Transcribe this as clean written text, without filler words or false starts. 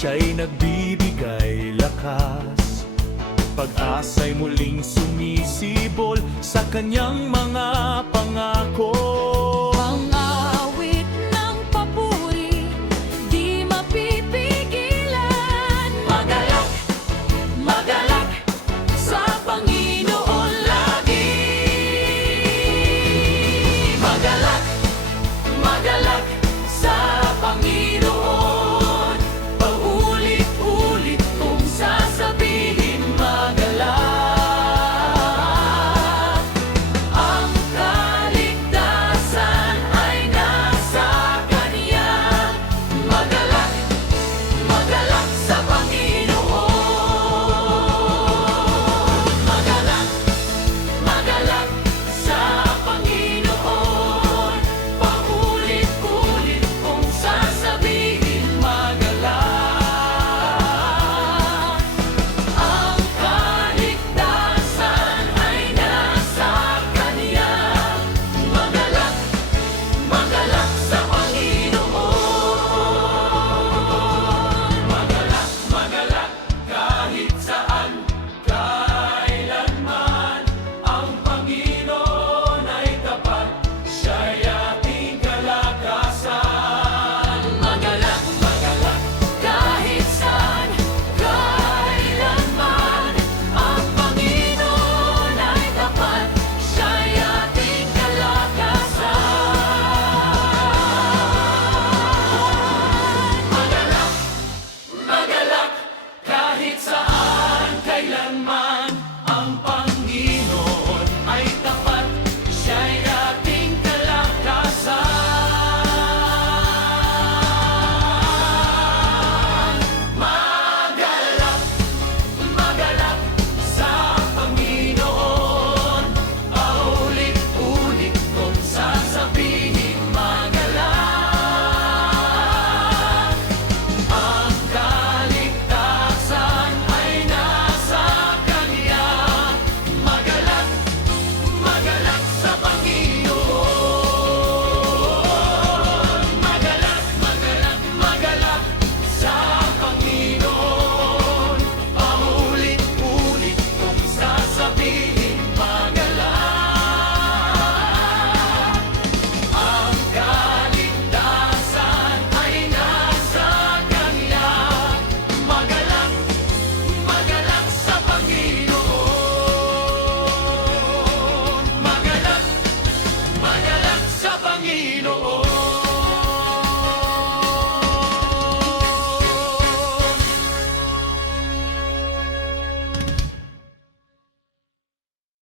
Siya'y nagbibigay lakas, pag-asa'y muling sumisibol sa kanyang mga pangako. Pang-awit ng papuri, di mapipigilan. Magalak, magalak sa Panginoon lagi. Magalak, magalak sa Panginoon. Paulit-ulit kong sasabihin, magalak. Ang kaligtasan ay nasa Kanya. Magalak, magalak sa Panginoon. Magalak, magalak sa Panginoon. Paulit-ulit kong sasabihin, magalak. Ang kaligtasan ay nasa Kanya. Magalak, magalak sa Panginoon. Magalak, magalak kahit saan, kailanman. Ang Panginoon ay tapat, siya'y ating kalakasan. Magalak, magalak kahit saan, kailanman. Ang Panginoon ay tapat, siya'y ating kalakasan. Magalak, magalak kahit saan, kailanman. Ang Panginoon ay tapat, siya'y ating kalakasan. Magalak, magalak sa Panginoon. Paulit-ulit kong sasabihin, magalak. Ang kaligtasan ay nasa Kanya. Magalak, magalak sa Panginoon. Magalak, magalak, magalak sa Panginoon. Paulit-ulit kong sasabihin, magalak. Ang kaligtasan ay nasa Kanya. Magalak, magalak sa Panginoon. Magalak, magalak sa Panginoon.